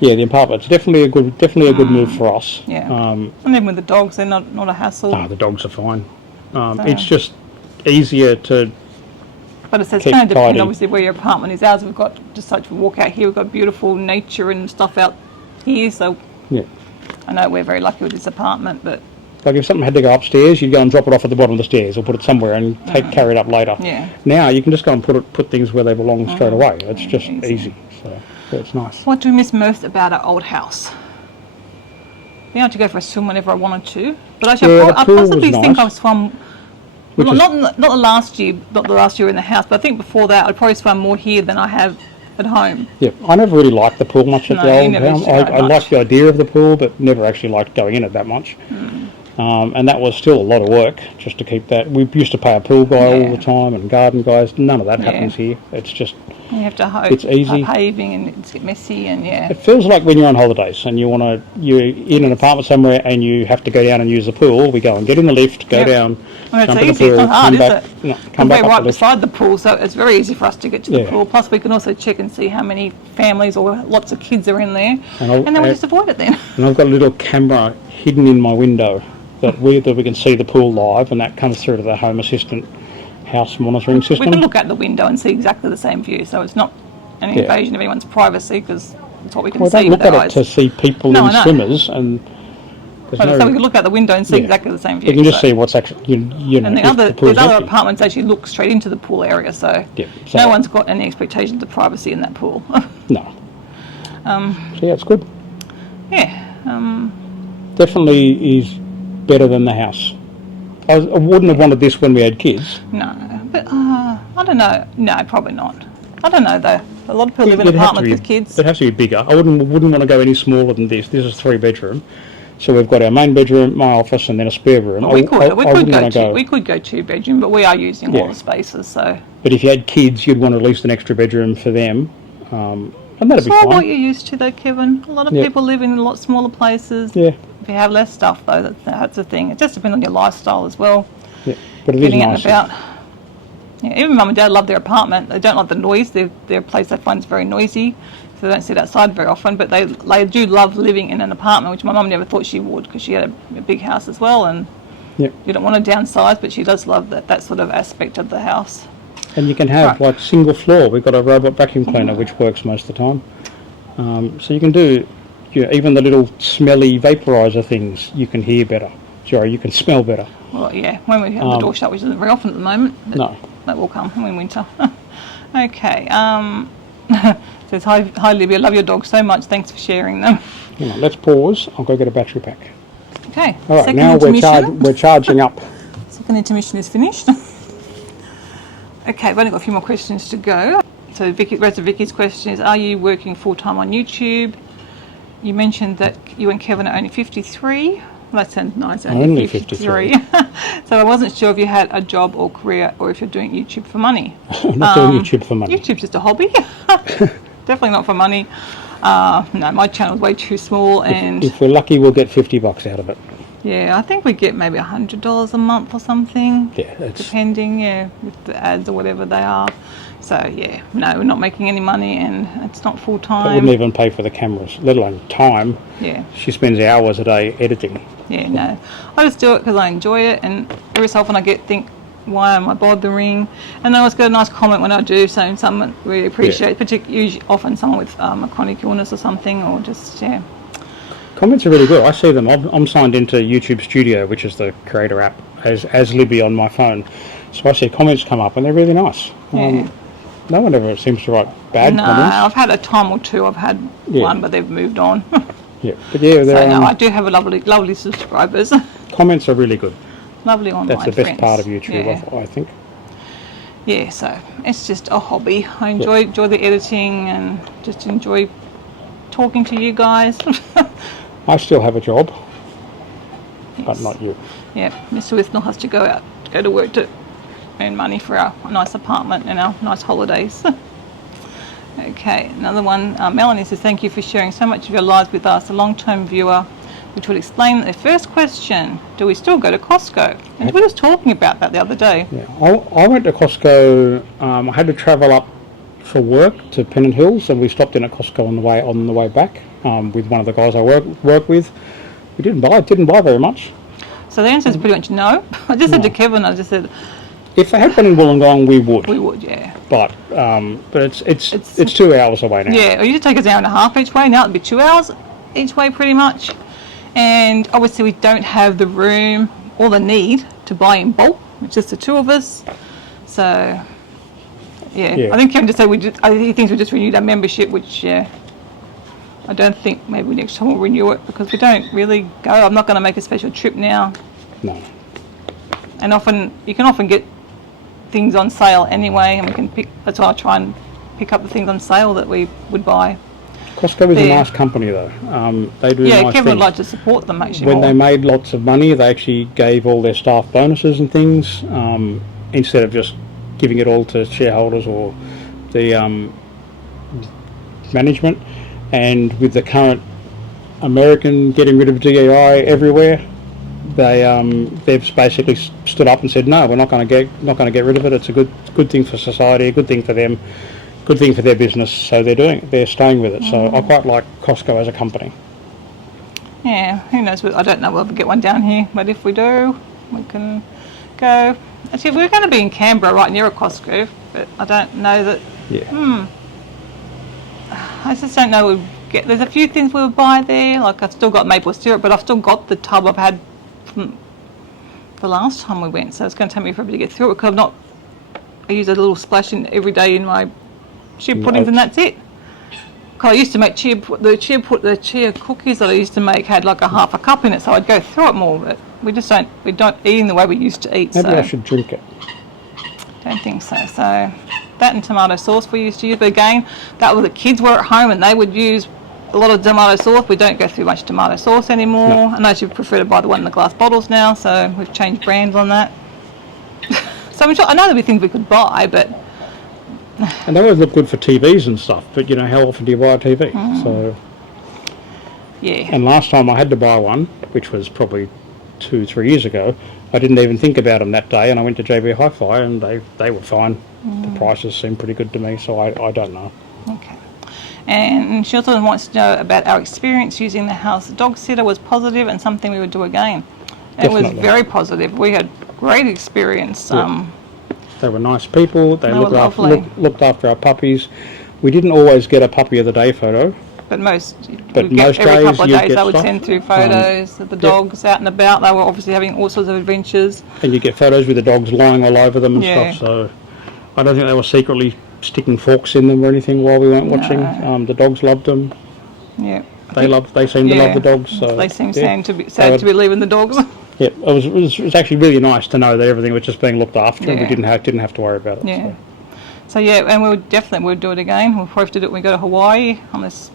Yeah, the apartment's definitely a good move for us. Yeah, and even with the dogs, they're not a hassle. Oh, the dogs are fine. It's just easier to. But it's going to depend, obviously, where your apartment is. Ours, we've got just such a walk out here. We've got beautiful nature and stuff out here. So I know we're very lucky with this apartment, but. Like if something had to go upstairs, you'd go and drop it off at the bottom of the stairs or put it somewhere and carry it up later. Yeah. Now you can just go and put things where they belong straight away. It's just easy. So it's nice. What do we miss most about our old house? Being able to go for a swim whenever I wanted to. But actually, I possibly think I've swum. Well, not the last year in the house, but I think before that I'd probably swum more here than I have at home. Yeah, I never really liked the pool much at the old house. I liked the idea of the pool, but never actually liked going in it that much. And that was still a lot of work just to keep that. We used to pay a pool guy all the time and garden guys. None of that happens here. It's just, You have to hope. it's easy. Paving and it's messy and It feels like when you're on holidays and you're in an apartment somewhere and you have to go down and use the pool. We go and get in the lift, go down, Well, jump it's in the easy. It's pool, not hard, come is back, it? come back We're up right the lift. beside the pool, so it's very easy for us to get to the Yeah. pool. Plus, we can also check and see how many families or lots of kids are in there, And and then we just avoid it then. And I've got a little camera hidden in my window that we can see the pool live, and that comes through to the Home Assistant house monitoring system. We can look out the window and see exactly the same view, so it's not an invasion of anyone's privacy because it's what we can Well, see don't with look our at it eyes. to see people No, I in know. swimmers, and there's So we can look out the window and see Yeah. exactly the same view. you can just so. see what's actually, you know, And if the pool's there's other empty. apartments actually look straight into the pool area, so Yeah, so- no one's got any expectations of privacy in that pool. No. So yeah, it's good. Yeah. Definitely is better than the house. I wouldn't have wanted this when we had kids. No, but I don't know. No, probably not. I don't know though. A lot of people live in It'd have to apartments be- with kids. It has to be bigger. I wouldn't want to go any smaller than this. This is 3-bedroom. So we've got our main bedroom, my office, and then a spare room. Well, we could wouldn't go wanna two. We could go 2-bedroom, but we are using all Yeah. the spaces. So But if you had kids, you'd want at least an extra bedroom for them, and that'd be it's all what fine. you're used to, though, Kevin. A lot of Yeah. people live in a lot smaller places. Yeah, If you have less stuff, though, that's the thing. It just depends on your lifestyle as well. yeah. But it is Getting out nice. and about. Yeah, even mum and dad love their apartment. They don't like the noise. Their place they find is very noisy, so they don't sit outside very often. But they do love living in an apartment, which my mum never thought she would because she had a big house as well, and Yep. you don't want to downsize. But she does love that sort of aspect of the house. And you can have Right. like single floor. We've got a robot vacuum cleaner which works most of the time. So you can do, even the little smelly vaporizer things. You can hear better. Sorry, you can smell better. Well, yeah, when we have the door shut, which isn't very often at the moment. But No. that will come in winter. Okay. Says hi Libby. I love your dog so much. Thanks for sharing them. Hang on, let's pause. I'll go get a battery pack. Okay. All right, Second now intermission. we're charging up. Second intermission is finished. Okay, we've only got a few more questions to go. So the rest of Vicky's question is, are you working full-time on YouTube? You mentioned that you and Kevin are only 53. Well, that sounds nice, Only 53. So I wasn't sure if you had a job or career or if you're doing YouTube for money. I'm not doing YouTube for money. YouTube's just a hobby. Definitely not for money. No, my channel's way too small, and If we're lucky, we'll get $50 out of it. yeah, I think we get maybe $100 a month or something. Yeah, it's Depending, with the ads or whatever they are. So yeah, no, we're not making any money, and it's not full that wouldn't time. even pay for the cameras, let alone time. Yeah, She spends hours a day editing. yeah, no. I just do it because I enjoy it, and every so often I think, why am I bothering? And I always get a nice comment when I do, saying someone really appreciate, particularly often someone with a chronic illness or something, or just Comments are really good. I see them. I'm signed into YouTube Studio, which is the creator app, as Libby on my phone. So I see comments come up, and they're really nice. Yeah. No one ever seems to write bad No, comments. I've had a time or two. I've had Yeah. one, but they've moved on. Yeah, but yeah, So they're, no, I do have a lovely subscribers. comments are really good. Lovely online That's the best friends. part of YouTube, Yeah. I think. Yeah, so it's just a hobby. I enjoy the editing and just enjoy talking to you guys. I still have a job, but Yes. not you. Yeah, Mr. Withnell has to go to work to earn money for our nice apartment and our nice holidays. Okay, another one. Melanie says, thank you for sharing so much of your lives with us, a long-term viewer, which will explain the first question. Do we still go to Costco? And we were just talking about that the other day. Yeah, I went to Costco. I had to travel up for work to Pennant Hills, and we stopped in at Costco on the way back with one of the guys I work with. We didn't buy very much. So the answer is pretty much no. I just said to Kevin, I just said, If they had been in Wollongong, we would. we would, yeah. But it's 2 hours away now. Yeah, it used to take us an hour and a half each way. Now it'd be 2 hours each way pretty much. And obviously we don't have the room or the need to buy in bulk. It's just the two of us. So, yeah. I think Kevin just said he thinks we just renewed our membership, which, I don't think maybe next time we'll renew it because we don't really go. I'm not going to make a special trip now. No. And you can often get things on sale anyway, and that's why I try and pick up the things on sale that we would buy. Costco is a there. nice company though. They do Yeah, nice Kevin things. would like to support them actually When more. they made lots of money, they actually gave all their staff bonuses and things, instead of just giving it all to shareholders or the management. And with the current American getting rid of DEI everywhere, they've basically stood up and said, no, we're not going to get rid of it. It's a good thing for society, a good thing for them, good thing for their business. So they're staying with it. So I quite like Costco as a company. Yeah, who knows? I don't know. We'll get one down here, but if we do, we can go. Actually, we're going to be in Canberra, right near a Costco, but I don't know that. Yeah. I just don't know. There's a few things we would buy there. Like I've still got maple syrup, but I've still got the tub I've had from the last time we went. So it's going to take me forever to get through it because I use a little splash every day in my chia puddings, and that's it. Cause I used to make the chia cookies that I used to make had like a half a cup in it, so I'd go through it more. But we don't eating the way we used to eat. Maybe so I should drink it. Don't think so. So that and tomato sauce we used to use, but again, that was the kids were at home and they would use a lot of tomato sauce. We don't go through much tomato sauce anymore. No. I know you prefer to buy the one in the glass bottles now, so we've changed brands on that. So I know there'll be things we could buy, but. And they always look good for TVs and stuff, but you know, how often do you buy a TV? So, yeah. and last time I had to buy one, which was probably 2-3 years ago, I didn't even think about them that day, and I went to JB Hi-Fi and they were fine. The prices seemed pretty good to me, so I don't know. Okay. And she also wants to know about our experience using the house dog sitter. Was positive and something we would do again. It was Definitely. very positive. We had great experience. Yeah. They were nice people. They They were looked after our puppies. We didn't always get a puppy of the day photo. But most But we'd most get, every days couple of you'd days get they would stuff. send through photos of the dogs out and about. They were obviously having all sorts of adventures. And you get photos with the dogs lying all over them and Yeah. stuff. So I don't think they were secretly sticking forks in them or anything while we weren't watching. The dogs loved them. Yeah. They seemed to love the dogs. So They seem yeah. sad to be leaving the dogs. Yeah, it was actually really nice to know that everything was just being looked after and we Yeah. didn't have to worry about it. Yeah. So yeah, and we'll do it again. We'll probably have to do it when we go to Hawaii. Unless,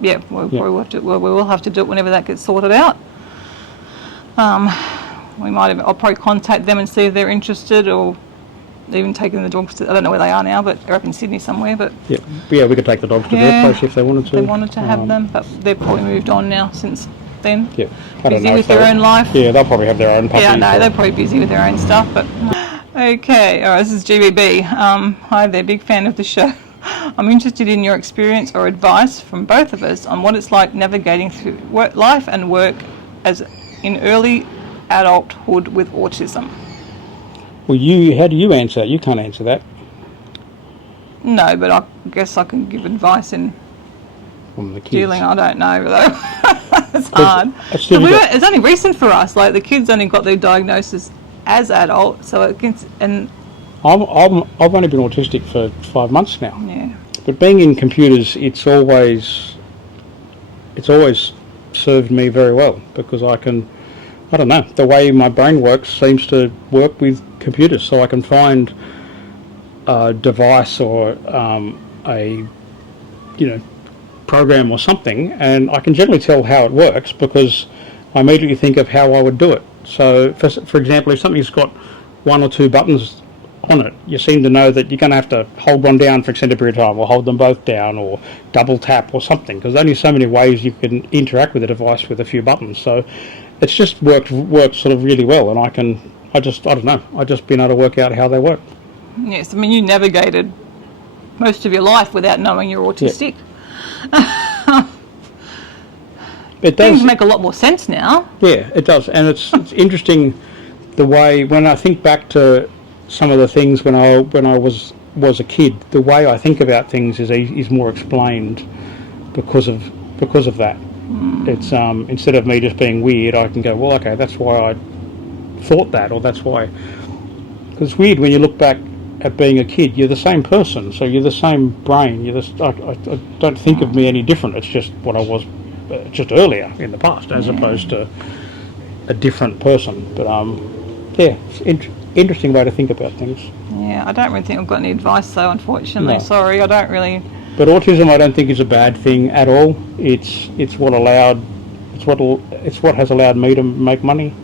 yeah, we will have to do it whenever that gets sorted out. I'll probably contact them and see if they're interested, or even taking the dogs to, I don't know where they are now, but they're up in Sydney somewhere. But Yeah, we could take the dogs to their place if they wanted to. They wanted to have them, but they've probably moved on now since then. Yeah, I don't Busy know with if they their were- own life. Yeah, they'll probably have their own puppies. Yeah, no, or- they're probably busy with their own stuff, but okay. All right, this is GBB. Hi there, big fan of the show. I'm interested in your experience or advice from both of us on what it's like navigating through life and work as in early adulthood with autism. Well, how do you answer that? You can't answer that. No, but I guess I can give advice in From the kids. dealing. I don't know though. It's hard. It's So difficult. it's only recent for us. Like the kids only got their diagnosis as adults, so it can, and I've only been autistic for 5 months now. yeah. But being in computers, it's always served me very well because I don't know, the way my brain works seems to work with computers, so I can find a device or a program or something, and I can generally tell how it works because I immediately think of how I would do it. So, for example, if something's got 1 or 2 buttons on it, you seem to know that you're going to have to hold one down for extended period of time, or hold them both down, or double tap or something, because there's only so many ways you can interact with a device with a few buttons. So it's just worked sort of really well, and I don't know, I've just been able to work out how they work. Yes, I mean you navigated most of your life without knowing you're autistic. It Things does. make a lot more sense now. Yeah, it does, and it's interesting the way when I think back to some of the things when I was a kid, the way I think about things is more explained because of that. It's instead of me just being weird, I can go, well, okay, that's why I thought that, or that's why. Because it's weird when you look back at being a kid, you're the same person, so you're the same brain. I don't think of me any different. It's just what I was just earlier in the past, as opposed to a different person. But yeah, it's interesting way to think about things. Yeah, I don't really think I've got any advice though, unfortunately. No. Sorry, I don't really. But autism, I don't think, is a bad thing at all. It's what has allowed me to make money.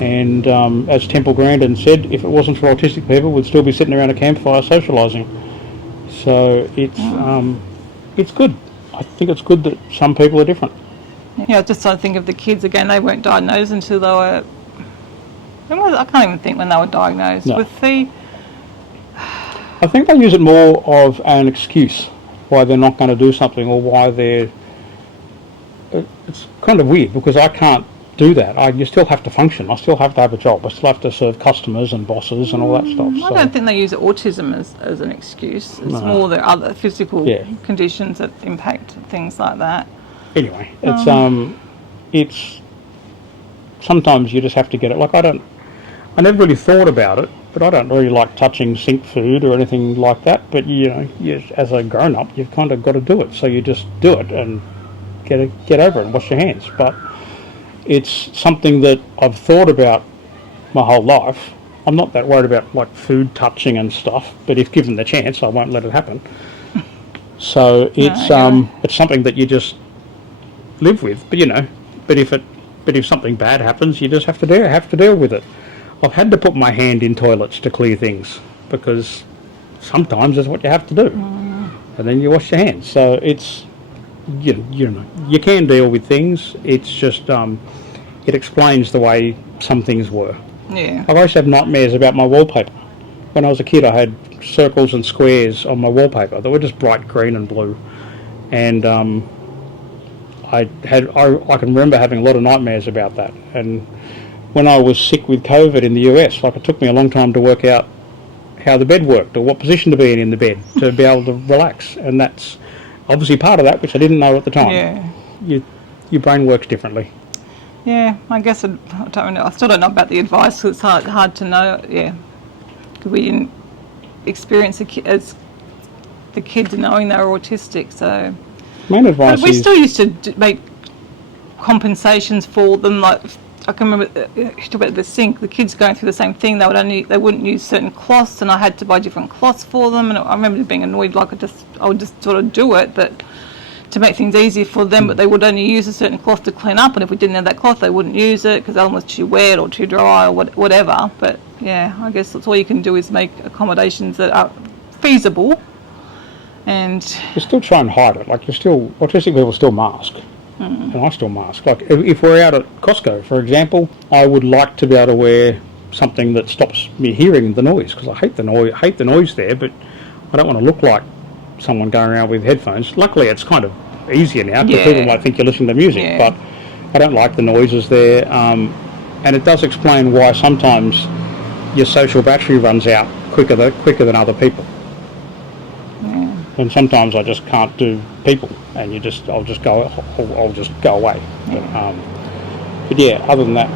And as Temple Grandin said, if it wasn't for autistic people, we'd still be sitting around a campfire socialising. So it's good. I think it's good that some people are different. Yeah, just I think of the kids again. They weren't diagnosed until they were. I can't even think when they were diagnosed No. with the. I think they use it more of an excuse why they're not going to do something, or why they're. It's kind of weird because I can't do that. You still have to function. I still have to have a job. I still have to serve customers and bosses and all that stuff. I don't think they use autism as an excuse. It's more the other physical conditions that impact things like that. Anyway, it's sometimes you just have to get it. Like I never really thought about it, but I don't really like touching sink food or anything like that. But as a grown up, you've kind of got to do it. So you just do it and get over it and wash your hands. But it's something that I've thought about my whole life. I'm not that worried about like food touching and stuff, but if given the chance, I won't let it happen. So it's something that you just live with. But if something bad happens, you just have to deal with it. I've had to put my hand in toilets to clear things because sometimes that's what you have to do, and then you wash your hands. So it's you can deal with things. It's just it explains the way some things were. Yeah. I always have nightmares about my wallpaper. When I was a kid, I had circles and squares on my wallpaper that were just bright green and blue, and I can remember having a lot of nightmares about that. And when I was sick with COVID in the US, like it took me a long time to work out how the bed worked or what position to be in the bed to be able to relax. And that's obviously part of that, which I didn't know at the time. Yeah. Your brain works differently. Yeah, I guess I don't know. I still don't know about the advice. So it's hard to know. Yeah, because we didn't experience as the kids knowing they were autistic. So main advice but we still used to make compensations for them. Like I can remember about the sink. The kids going through the same thing. They wouldn't use certain cloths, and I had to buy different cloths for them. And I remember being annoyed. Like I would just sort of do it, but to make things easier for them. But they would only use a certain cloth to clean up, and if we didn't have that cloth, they wouldn't use it because that one was too wet or too dry or whatever. But yeah, I guess that's all you can do is make accommodations that are feasible. And you still try and hide it. Like autistic people still mask. And I still mask. Like if we're out at Costco, for example, I would like to be able to wear something that stops me hearing the noise because I hate the noise there, but I don't want to look like someone going around with headphones. Luckily, it's kind of easier now because people might think you're listening to music, but I don't like the noises there. And it does explain why sometimes your social battery runs out quicker than other people. And sometimes I just can't do people, and I'll just go away. But yeah, other than that,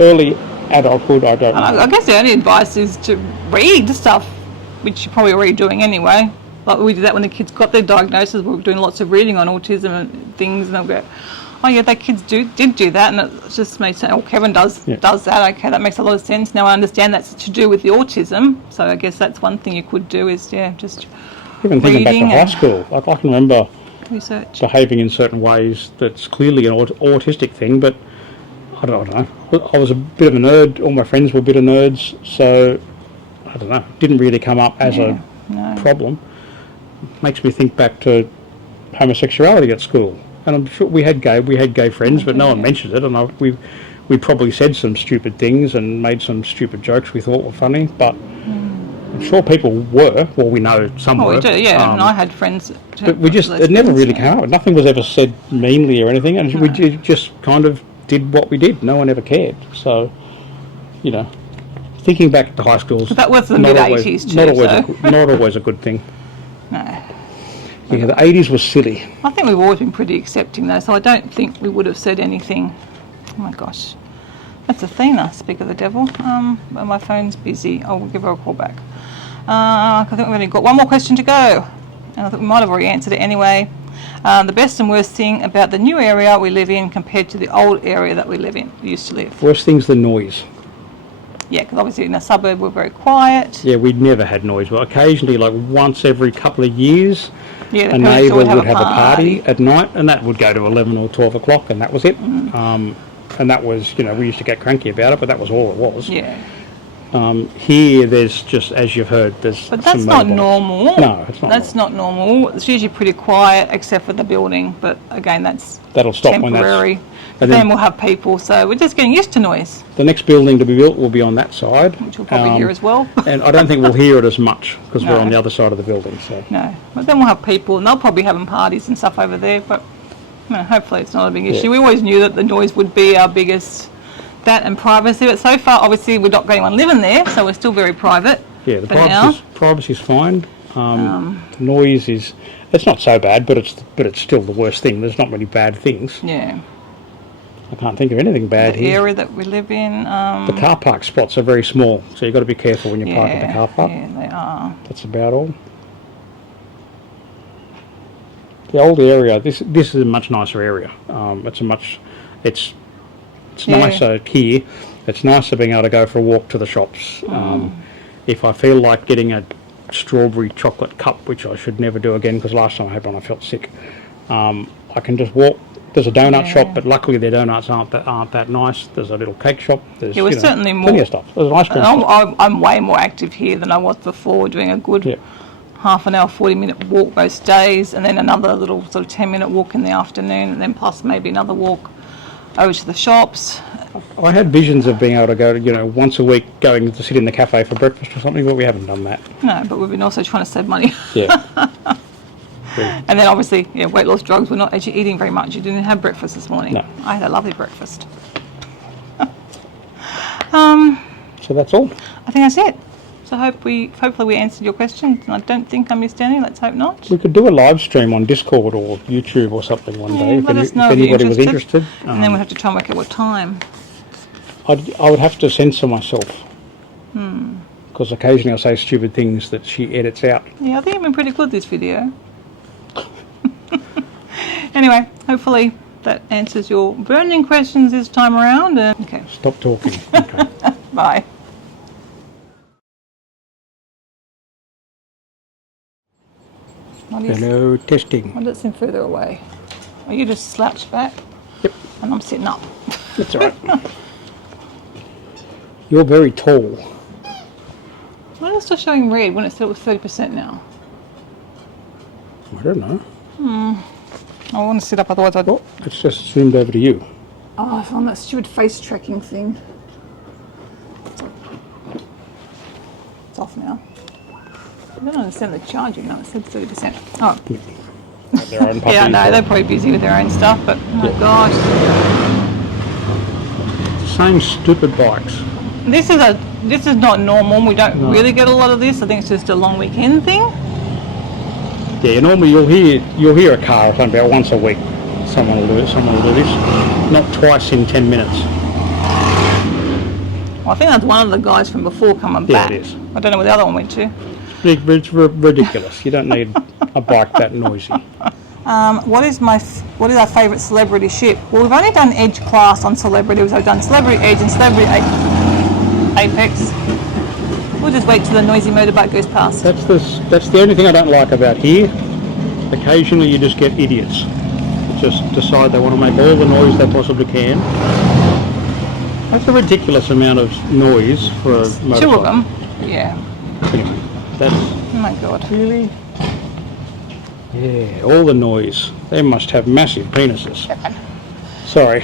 early adulthood, I don't know. I guess the only advice is to read stuff, which you're probably already doing anyway. Like we did that when the kids got their diagnosis. We were doing lots of reading on autism and things, and they'll go, "Oh yeah, that kids did do that," and it just made sense. Oh, Kevin does that. Okay, that makes a lot of sense. Now I understand that's to do with the autism. So I guess that's one thing you could do is just. Even thinking back to high school, I can remember research. Behaving in certain ways that's clearly an autistic thing, but I don't know. I was a bit of a nerd. All my friends were a bit of nerds, so I don't know. Didn't really come up as a problem. Makes me think back to homosexuality at school, and I'm sure we had gay friends, but no one mentioned it, and we probably said some stupid things and made some stupid jokes we thought were funny, but. I'm sure people were. Well, we know some were. We do, yeah. And I had friends. But it never really came out. Nothing was ever said meanly or anything, and we just kind of did what we did. No one ever cared. So, thinking back to high school, that was the mid-80s too. Not always a good thing. No. Yeah, the 80s was silly. I think we've always been pretty accepting though, so I don't think we would have said anything. Oh my gosh. That's Athena, speak of the devil. My phone's busy. I'll give her a call back. I think we've only got one more question to go. And I think we might have already answered it anyway. The best and worst thing about the new area we live in compared to the old area that we used to live. Worst thing's the noise. Yeah, because obviously in a suburb we're very quiet. Yeah, we'd never had noise, but occasionally, like once every couple of years, Yeah, the a parents neighbour would would have a party at night, and that would go to 11 or 12 o'clock, and that was it. And that was, you know, we used to get cranky about it, but that was all it was. Yeah. Here, there's just, as you've heard, there's But that's some not motorbikes. normal. No, it's not. That's not normal. It's usually pretty quiet, except for the building. But again, that's That'll stop when that's... temporary. But and then then we'll have people, so we're just getting used to noise, the next building to be built will be on that side. which we'll probably hear as well. And I don't think we'll hear it as much, because we're No. on the other side of the building, so... No, but then we'll have people, and they'll probably having parties and stuff over there. But you know, hopefully, it's not a big issue. Yeah. We always knew that the noise would be our biggest. That and privacy, but so far, obviously, we're not got anyone living there, so we're still very private. Yeah, the for now. privacy's fine. Noise is... It's not so bad, but it's still the worst thing. There's not many bad things. Yeah. I can't think of anything bad The here. area that we live in. The car park spots are very small, so you've got to be careful when you park at the car park. Yeah, they are. That's about all. The old area, this is a much nicer area. It's nicer here. It's nicer being able to go for a walk to the shops. If I feel like getting a strawberry chocolate cup, which I should never do again because last time I had one I felt sick, I can just walk. There's a donut shop, but luckily their donuts aren't that nice. There's a little cake shop. There's We're certainly more. plenty of stuff. There's an ice cream shop. I'm way more active here than I was before, doing a good half an hour, 40-minute walk most days, and then another little sort of 10-minute walk in the afternoon, and then plus maybe another walk over to the shops. I had visions of being able to go to, you know, once a week going to sit in the cafe for breakfast or something, but we haven't done that. No, but we've been also trying to save money. Yeah. And then obviously, weight loss drugs, we're not actually eating very much. You didn't have breakfast this morning. No. I had a lovely breakfast. So that's all. I think that's it. So hopefully we answered your questions, and I don't think I missed any. Let's hope not. We could do a live stream on Discord or YouTube or something one day Let us know if if you're anybody was interested. And then we'll have to try and work out what time. I would have to censor myself. Because occasionally I say stupid things that she edits out. Yeah, I think you've been pretty good this video. Anyway, hopefully that answers your burning questions this time around. Okay. Stop talking. Okay. Bye. Hello, testing. I'll let him further away. Are you just slouched back? Yep. And I'm sitting up. That's all right. You're very tall. Why is it still showing red when it's still at 30% now? I don't know. I want to sit up, otherwise I'd... Oh, it's just zoomed over to you. Oh, it's on that stupid face tracking thing. It's off now. I don't understand the charging now. It said 30%. Oh. Their own Yeah, I know. puppies, They're probably busy with their own stuff, but oh gosh. Same stupid bikes. This is not normal. We don't really get a lot of this. I think it's just a long weekend thing. Yeah, normally you'll hear a car or something about once a week. Someone will do this. Not twice in 10 minutes. Well, I think that's one of the guys from before coming back. Yeah, it is. I don't know where the other one went to. It's ridiculous. You don't need a bike that noisy. What is our favourite celebrity ship? Well, we've only done Edge class on celebrities. I've done Celebrity Edge and Celebrity Apex. We'll just wait till the noisy motorbike goes past. That's the only thing I don't like about here. Occasionally you just get idiots that just decide they want to make all the noise they possibly can. That's a ridiculous amount of noise for a motorcycle. Two of them. Yeah. Anyway, that's... Oh my god. Really? Yeah, all the noise. They must have massive penises. Sorry.